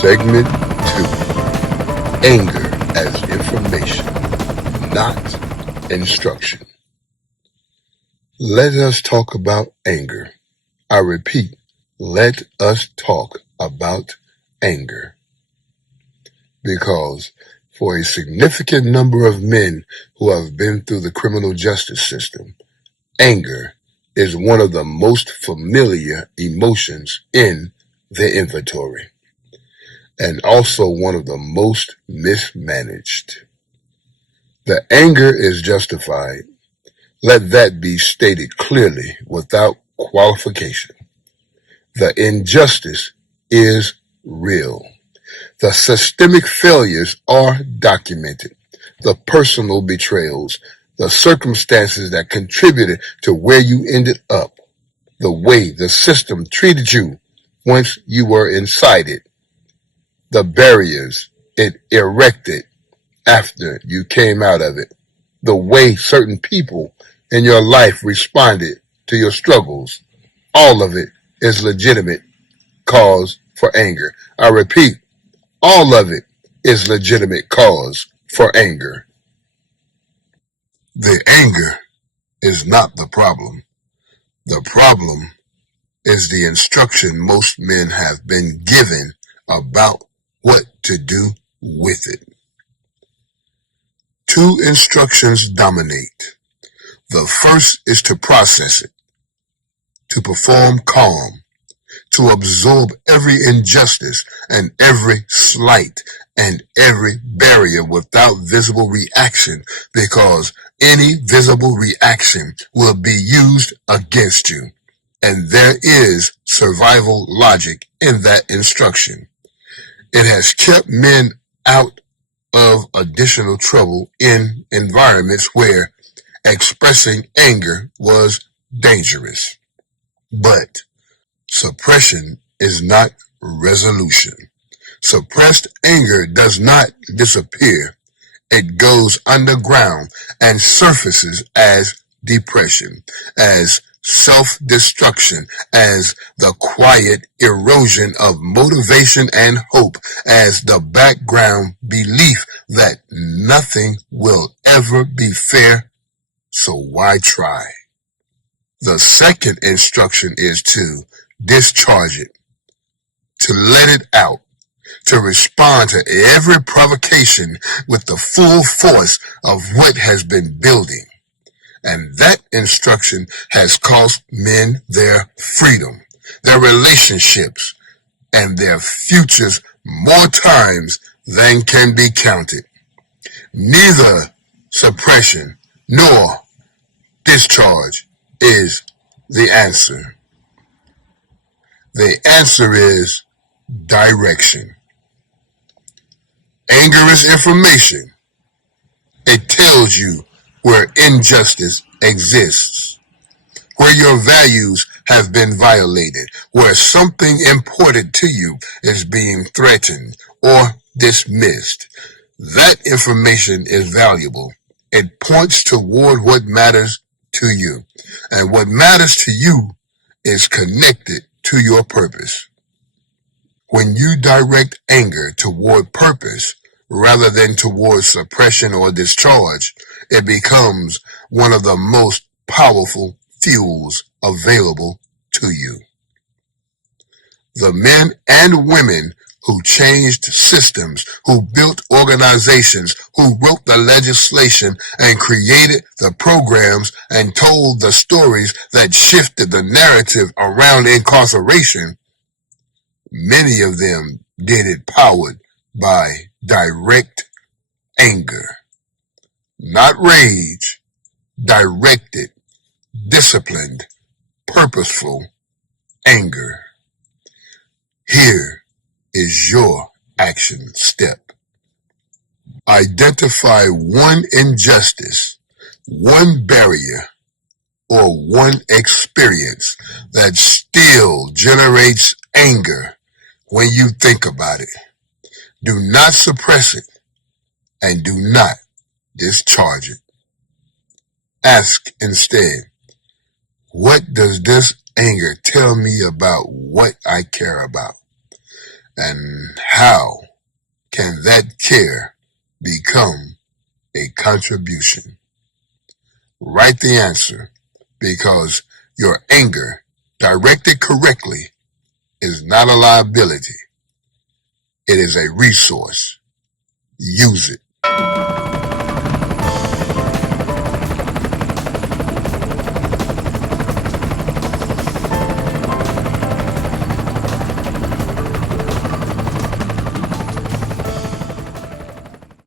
Segment 2. Anger as information, not instruction. Let us talk about anger. I repeat, let us talk about anger. Because for a significant number of men who have been through the criminal justice system, anger is one of the most familiar emotions in the inventory, and also one of the most mismanaged. The anger is justified. Let that be stated clearly without qualification. The injustice is real. The systemic failures are documented. The personal betrayals, the circumstances that contributed to where you ended up, the way the system treated you once you were inside it, the barriers it erected after you came out of it, the way certain people in your life responded to your struggles, all of it is legitimate cause for anger. I repeat, all of it is legitimate cause for anger. The anger is not the problem. The problem is the instruction most men have been given about what to do with it. Two instructions dominate. The first is to process it, to perform calm, to absorb every injustice and every slight and every barrier without visible reaction, because any visible reaction will be used against you. And there is survival logic in that instruction. It has kept men out of additional trouble in environments where expressing anger was dangerous. But suppression is not resolution. Suppressed anger does not disappear. It goes underground and surfaces as depression, as self-destruction, as the quiet erosion of motivation and hope, as the background belief that nothing will ever be fair, so why try? The second instruction is to discharge it, to let it out, to respond to every provocation with the full force of what has been building. And that instruction has cost men their freedom, their relationships, and their futures more times than can be counted. Neither suppression nor discharge is the answer. The answer is direction. Anger is information. It tells you where injustice exists, where your values have been violated, where something important to you is being threatened or dismissed. That information is valuable. It points toward what matters to you, and what matters to you is connected to your purpose. When you direct anger toward purpose rather than toward suppression or discharge, it becomes one of the most powerful fuels available to you. The men and women who changed systems, who built organizations, who wrote the legislation and created the programs and told the stories that shifted the narrative around incarceration, many of them did it powered by direct anger. Not rage, directed, disciplined, purposeful anger. Here is your action step. Identify one injustice, one barrier, or one experience that still generates anger when you think about it. Do not suppress it and do not discharge it. Ask instead, what does this anger tell me about what I care about? And how can that care become a contribution? Write the answer, because your anger, directed correctly, is not a liability. It is a resource. Use it.